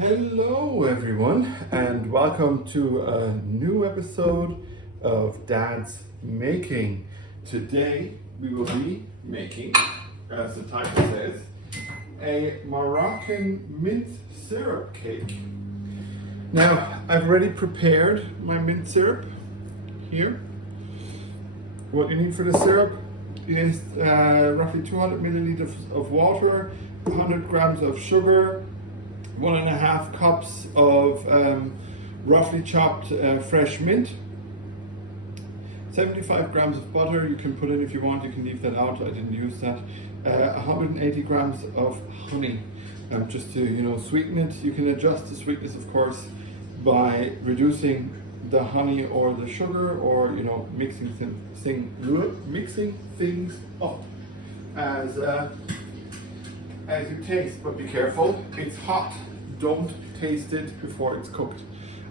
Hello everyone, and welcome to a new episode of Dad's Making. Today we will be making, as the title says, a Moroccan mint syrup cake. Now, I've already prepared my mint syrup here. What you need for the syrup is roughly 200 milliliters of water, 100 grams of sugar, 1.5 cups of roughly chopped fresh mint, 75 grams of butter. You can put in if you want, you can leave that out, I didn't use that. 180 grams of honey, just to sweeten it. You can adjust the sweetness, of course, by reducing the honey or the sugar, or mixing things up as you taste. But be careful, it's hot. Don't taste it before it's cooked.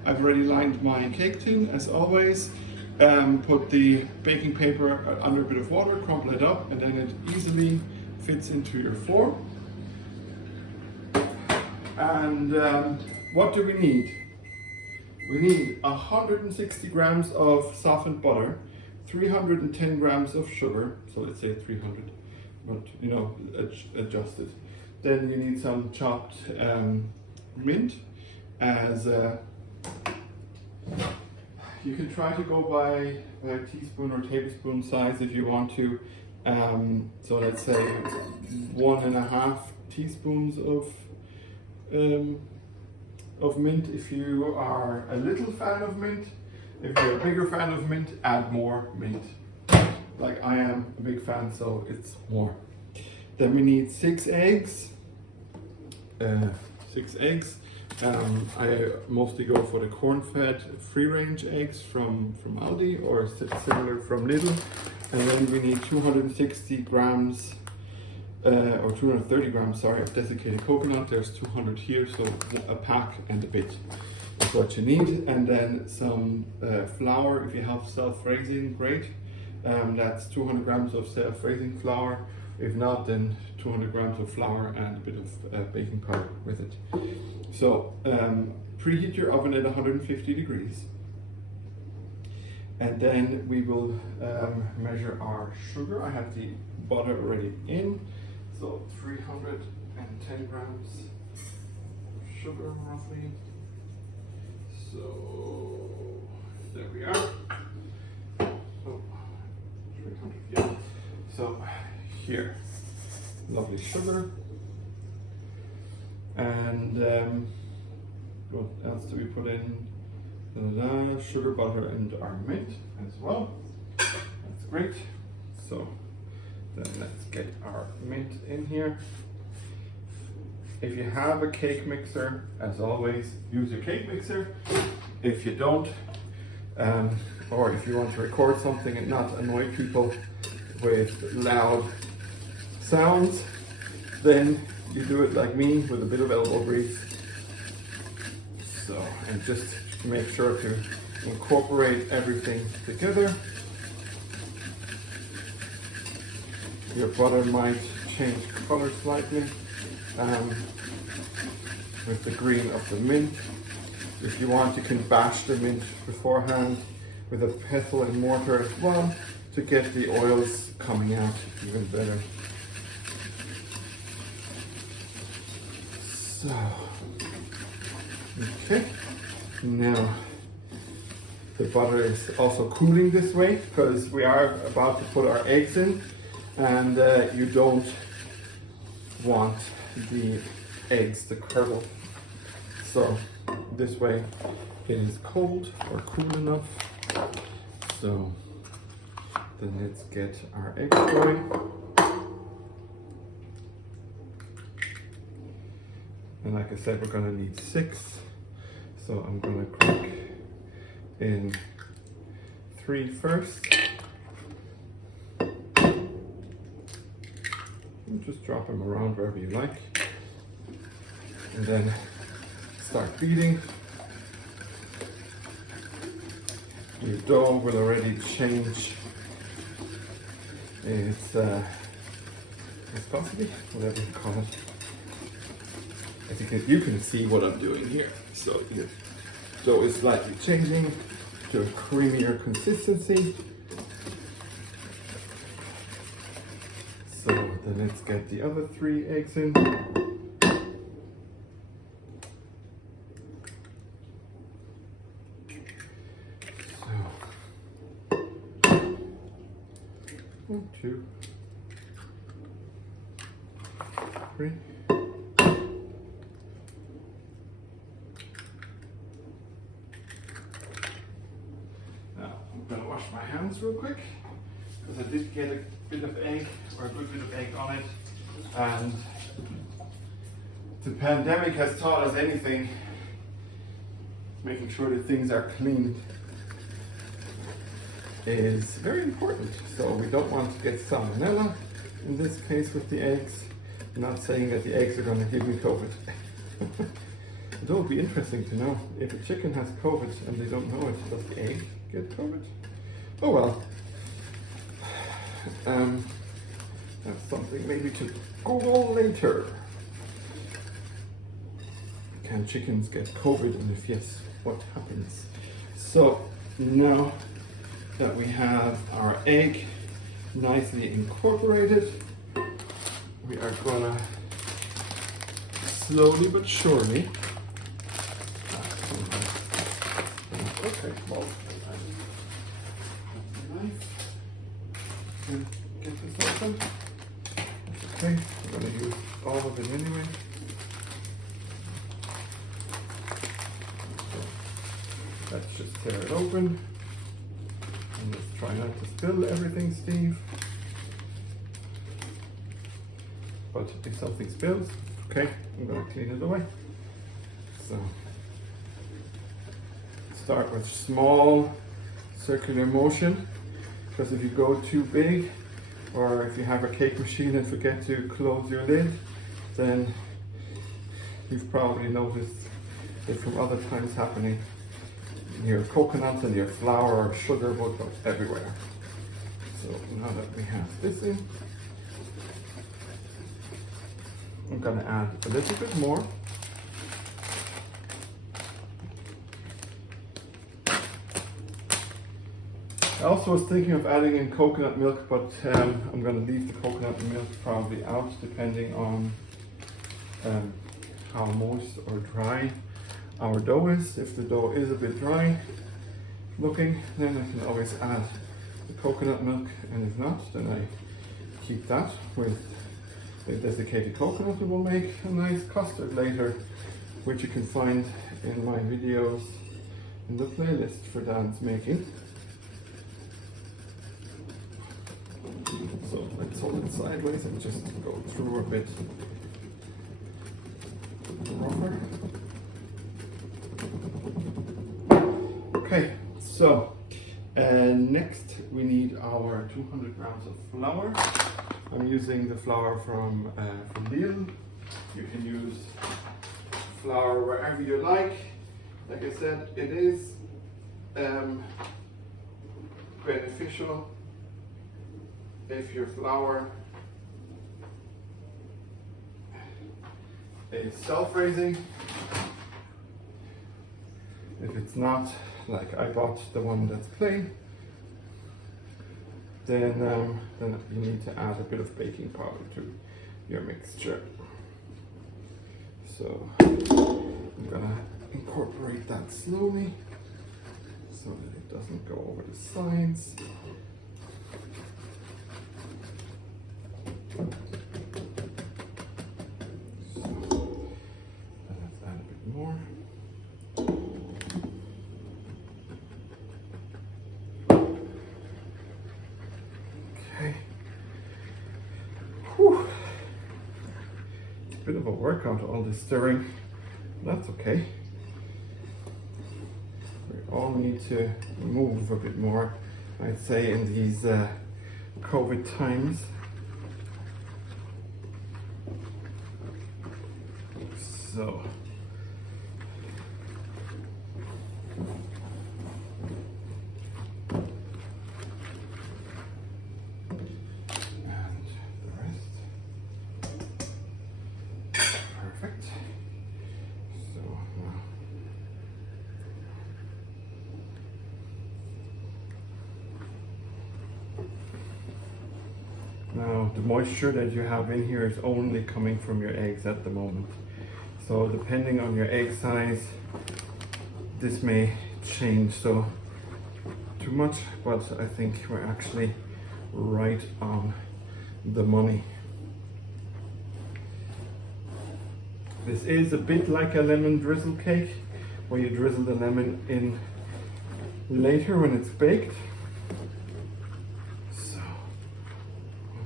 I've already lined my cake tin as always. Put the baking paper under a bit of water, crumple it up, and then it easily fits into your form. And what do we need? We need 160 grams of softened butter, 310 grams of sugar, so let's say 300, but adjust it. Then you need some chopped mint, as you can try to go by a teaspoon or tablespoon size if you want to. So let's say 1.5 teaspoons of mint if you are a little fan of mint. If you're a bigger fan of mint, add more mint. Like I am a big fan, so it's more. Then we need 6 eggs. 6 eggs. I mostly go for the corn-fed free-range eggs from Aldi, or similar from Lidl. And then we need 260 grams, or 230 grams, sorry, of desiccated coconut. There's 200 here, so a pack and a bit is what you need. And then some flour, if you have self-raising, great. That's 200 grams of self-raising flour. If not, then 200 grams of flour and a bit of baking powder with it. So preheat your oven at 150 degrees. And then we will measure our sugar. I have the butter already in. So 310 grams of sugar roughly. So there we are. Oh, 300, yeah. So here, lovely sugar. And what else do we put in? Sugar, butter, and our mint as well. That's great. So then let's get our mint in here. If you have a cake mixer, as always, use your cake mixer. If you don't, or if you want to record something and not annoy people with loud sounds, then you do it like me, with a bit of elbow grease. So, and just make sure to incorporate everything together. Your butter might change color slightly with the green of the mint. If you want, you can bash the mint beforehand with a pestle and mortar as well to get the oils coming out even better. So, okay, now the butter is also cooling this way because we are about to put our eggs in, and you don't want the eggs to curdle. So this way it is cold or cool enough. So then let's get our eggs going. And like I said, we're gonna need 6. So I'm gonna crack in 3 first. And just drop them around wherever you like. And then start beating. Your dough will already change its viscosity, whatever you call it. as you can see what I'm doing here. So the dough is slightly changing to a creamier consistency. So then let's get the other 3 eggs in. So 1, 2, 3. Now I'm going to wash my hands real quick because I did get a bit of egg, or a good bit of egg on it, and the pandemic has taught us anything, making sure that things are clean is very important. So we don't want to get salmonella in this case with the eggs. I'm not saying that the eggs are going to give me COVID. It will be interesting to know if a chicken has COVID and they don't know it, does the egg get COVID? Oh well. That's something maybe to Google later. Can chickens get COVID, and if yes, what happens? So now that we have our egg nicely incorporated, we are gonna slowly but surely, okay, well, knife and get this open. That's okay, I'm gonna use all of it anyway. So let's just tear it open. And let's try not to spill everything, Steve. But if something spills, okay, I'm going to clean it away. So, start with small circular motion, because if you go too big, or if you have a cake machine and forget to close your lid, then you've probably noticed it from other times happening. Your coconut and your flour or sugar will go everywhere. So now that we have this in, I'm going to add a little bit more. I also was thinking of adding in coconut milk, but I'm going to leave the coconut milk probably out depending on how moist or dry our dough is. If the dough is a bit dry looking, then I can always add the coconut milk, and if not, then I keep that with the desiccated coconut, and we'll make a nice custard later, which you can find in my videos in the playlist for Dan's making. So let's hold it sideways and just go through a bit rougher. Okay, so next we need our 200 grams of flour. I'm using the flour from Lille. You can use flour wherever you like. Like I said, it is beneficial if your flour is self-raising. If it's not, like I bought the one that's plain, then you need to add a bit of baking powder to your mixture. So I'm gonna incorporate that slowly so that it doesn't go over the sides. So let's add a bit more. Bit of a workout, all this stirring. That's okay. We all need to move a bit more, I'd say, in these COVID times. So the moisture that you have in here is only coming from your eggs at the moment. So depending on your egg size, this may change so too much, but I think we're actually right on the money. This is a bit like a lemon drizzle cake, where you drizzle the lemon in later when it's baked. So,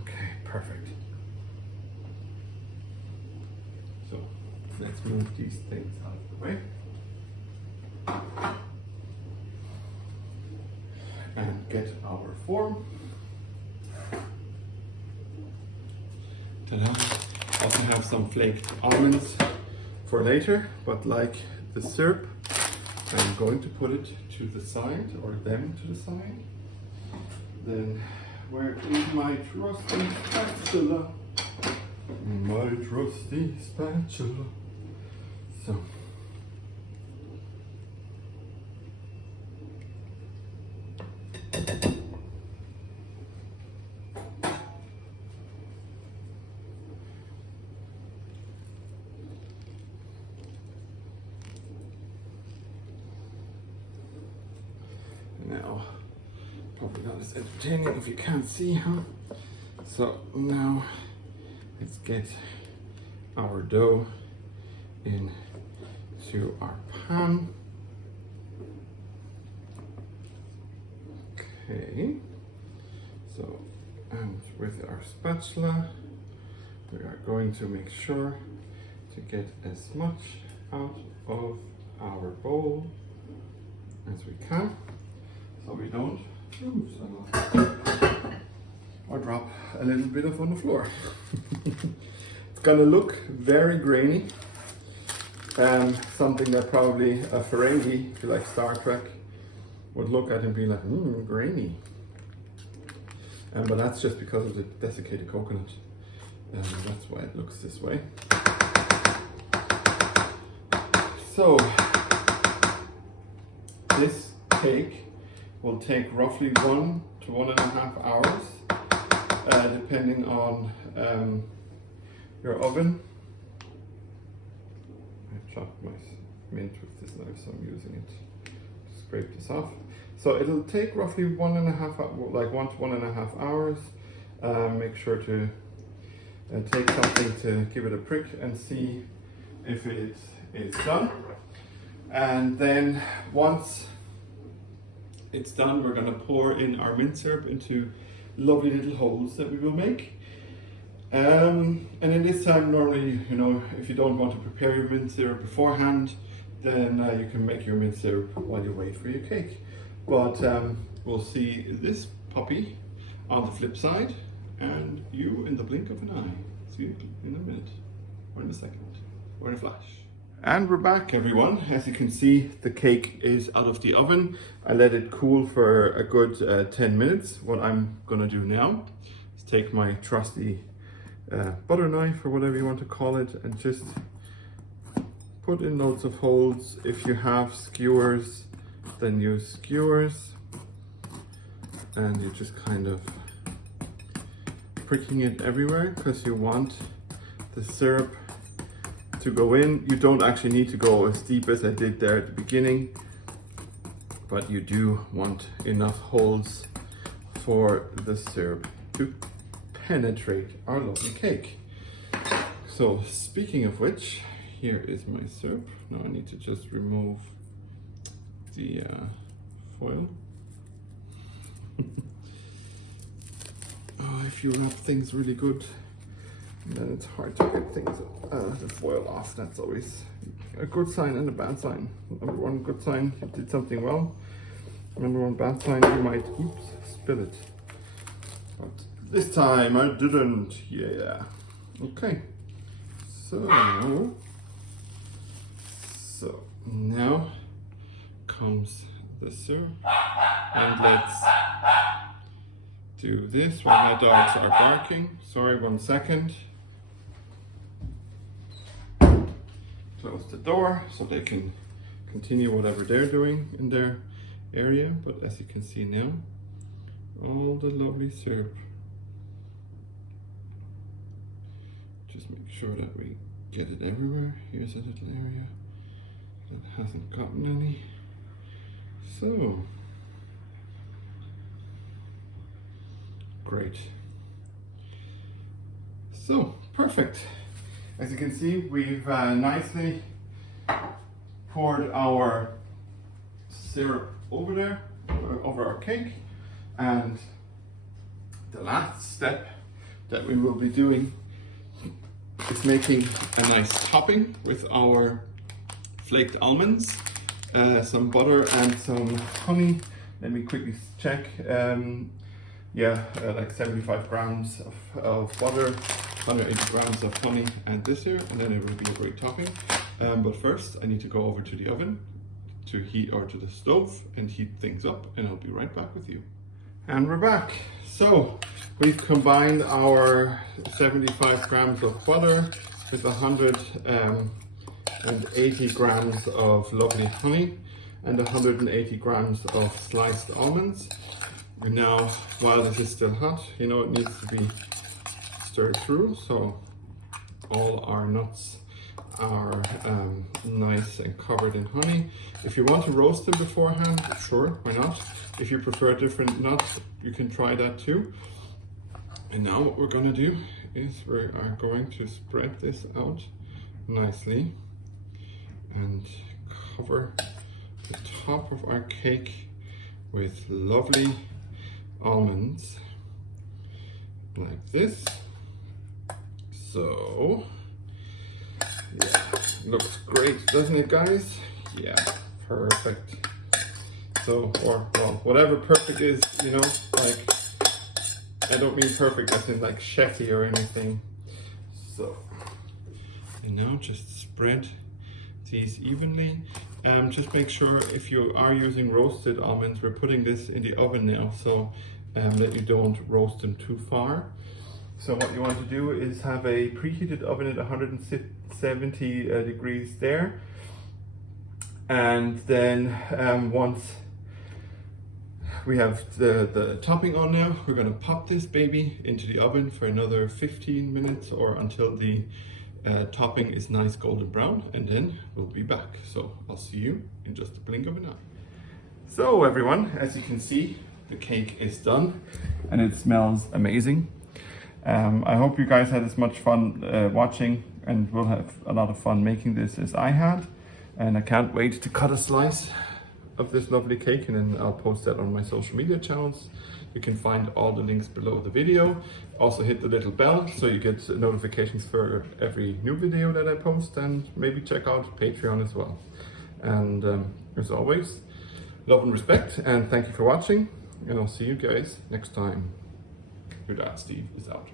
okay, perfect. So let's move these things out of the way. And get our form. Ta-da. Also have some flaked almonds for later, but like the syrup, I'm going to put it to the side, or them to the side. Then where is my trusty spatula? My trusty spatula. So. Now, probably not as entertaining if you can't see, huh? So now let's get our dough into our pan. Okay, so, and with our spatula, we are going to make sure to get as much out of our bowl as we can, so we don't lose a lot or drop a little bit of on the floor. It's gonna look very grainy, something that probably a Ferengi, if you like Star Trek, would look at and be like, grainy. But that's just because of the desiccated coconut. That's why it looks this way. So, this cake will take roughly 1 to 1.5 hours, depending on your oven. I chopped my mint with this knife, so I'm using it to scrape this off. So it'll take roughly 1 to 1.5 hours. Make sure to take something to give it a prick and see if it is done. And then once it's done, we're going to pour in our mint syrup into lovely little holes that we will make. And in this time, normally, you know, if you don't want to prepare your mint syrup beforehand, then you can make your mint syrup while you wait for your cake. But we'll see this puppy on the flip side, and you in the blink of an eye. See you in a minute, or in a second, or in a flash. And we're back, everyone. As you can see, the cake is out of the oven. I let it cool for a good 10 minutes. What I'm gonna do now is take my trusty butter knife, or whatever you want to call it, and just put in loads of holes. If you have skewers, then use skewers, and you're just kind of pricking it everywhere because you want the syrup to go in. You don't actually need to go as deep as I did there at the beginning, but you do want enough holes for the syrup to penetrate our lovely cake. So speaking of which, here is my syrup. Now I need to just remove the foil. Oh, if you wrap things really good, then it's hard to get things, the foil off. That's always a good sign and a bad sign. Number one good sign, you did something well. Number one bad sign, you might, oops, spill it. But this time I didn't, yeah. Okay, so now comes the syrup, and let's do this while my dogs are barking. Sorry, 1 second. Close the door so they can continue whatever they're doing in their area. But as you can see now, all the lovely syrup Just make sure that we get it everywhere. Here's a little area that hasn't gotten any. So, great. So, perfect. As you can see, we've nicely poured our syrup over there, over our cake. And the last step that we will be doing is making a nice topping with our flaked almonds, some butter and some honey. Let me quickly check. Like 75 grams of butter, 180 grams of honey, and this here, and then it will be a great topping. But first, I need to go over to the oven to heat, or to the stove, and heat things up, and I'll be right back with you. And we're back. So we've combined our 75 grams of butter with 180 grams of lovely honey and 180 grams of sliced almonds. And now, while this is still hot, you know, it needs to be stirred through, so all our nuts are nice and covered in honey. If you want to roast them beforehand, sure, why not? If you prefer different nuts, you can try that too. And now what we're going to do is we are going to spread this out nicely and cover the top of our cake with lovely almonds like this. So yeah, looks great, doesn't it, guys? Yeah, perfect. So, or well, whatever perfect is, you know, like, I don't mean perfect as in like chefy or anything. So, and now just spread these evenly. Just make sure, if you are using roasted almonds, we're putting this in the oven now, so that you don't roast them too far. So what you want to do is have a preheated oven at 170 degrees there. And then once we have the topping on now, we're going to pop this baby into the oven for another 15 minutes or until the topping is nice golden brown, and then we'll be back. So I'll see you in just a blink of an eye. So everyone, as you can see, the cake is done and it smells amazing. I hope you guys had as much fun watching, and will have a lot of fun making this as I had. And I can't wait to cut a slice of this lovely cake, and then I'll post that on my social media channels. You can find all the links below the video. Also hit the little bell so you get notifications for every new video that I post, and maybe check out Patreon as well. And as always, love and respect, and thank you for watching, and I'll see you guys next time. Your dad, Steve, is out.